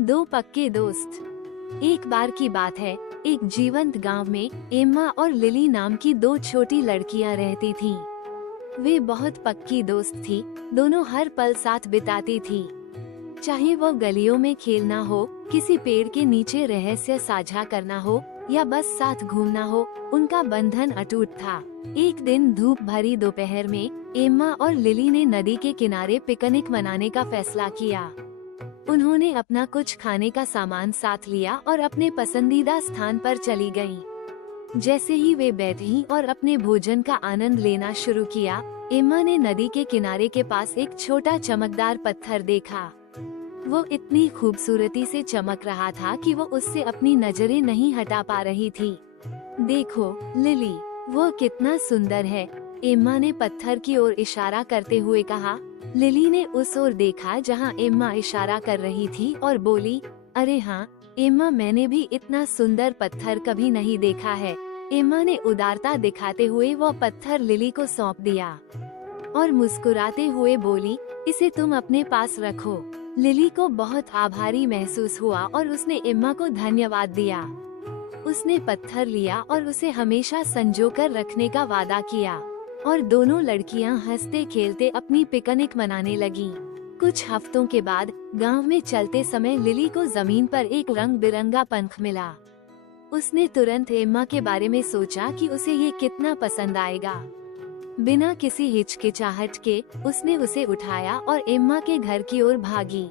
दो पक्के दोस्त। एक बार की बात है, एक जीवंत गांव में एम्मा और लिली नाम की दो छोटी लड़कियां रहती थीं। वे बहुत पक्की दोस्त थी, दोनों हर पल साथ बिताती थी। चाहे वो गलियों में खेलना हो, किसी पेड़ के नीचे रहस्य साझा करना हो या बस साथ घूमना हो, उनका बंधन अटूट था। एक दिन धूप भरी दोपहर में एम्मा और लिली ने नदी के किनारे पिकनिक मनाने का फैसला किया। उन्होंने अपना कुछ खाने का सामान साथ लिया और अपने पसंदीदा स्थान पर चली गईं। जैसे ही वे बैठी और अपने भोजन का आनंद लेना शुरू किया, एम्मा ने नदी के किनारे के पास एक छोटा चमकदार पत्थर देखा। वो इतनी खूबसूरती से चमक रहा था कि वो उससे अपनी नजरें नहीं हटा पा रही थी। देखो लिली, वो कितना सुंदर है, एम्मा ने पत्थर की ओर इशारा करते हुए कहा। लिली ने उस ओर देखा जहां एम्मा इशारा कर रही थी और बोली, अरे हाँ एम्मा, मैंने भी इतना सुंदर पत्थर कभी नहीं देखा है। एम्मा ने उदारता दिखाते हुए वो पत्थर लिली को सौंप दिया और मुस्कुराते हुए बोली, इसे तुम अपने पास रखो। लिली को बहुत आभारी महसूस हुआ और उसने एम्मा को धन्यवाद दिया। उसने पत्थर लिया और उसे हमेशा संजोकर रखने का वादा किया और दोनों लड़कियां हंसते खेलते अपनी पिकनिक मनाने लगीं। कुछ हफ्तों के बाद गांव में चलते समय लिली को जमीन पर एक रंग बिरंगा पंख मिला। उसने तुरंत एम्मा के बारे में सोचा कि उसे ये कितना पसंद आएगा। बिना किसी हिचकिचाहट के उसने उसे उठाया और एम्मा के घर की ओर भागी।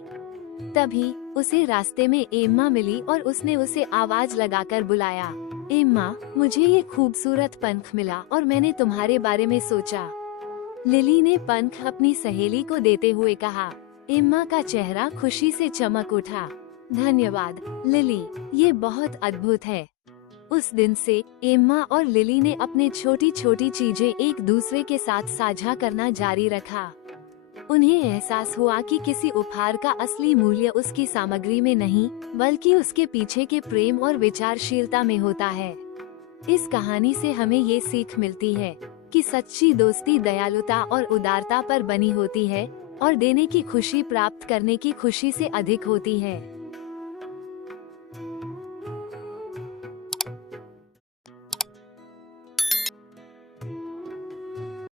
तभी उसे रास्ते में एम्मा मिली और उसने उसे आवाज लगाकर बुलाया, एम्मा, मुझे ये खूबसूरत पंख मिला और मैंने तुम्हारे बारे में सोचा। लिली ने पंख अपनी सहेली को देते हुए कहा। एम्मा का चेहरा खुशी से चमक उठा। धन्यवाद लिली, ये बहुत अद्भुत है। उस दिन से एम्मा और लिली ने अपने छोटी छोटी चीजें एक दूसरे के साथ साझा करना जारी रखा। उन्हें एहसास हुआ कि किसी उपहार का असली मूल्य उसकी सामग्री में नहीं, बल्कि उसके पीछे के प्रेम और विचारशीलता में होता है। इस कहानी से हमें ये सीख मिलती है कि सच्ची दोस्ती दयालुता और उदारता पर बनी होती है और देने की खुशी प्राप्त करने की खुशी से अधिक होती है।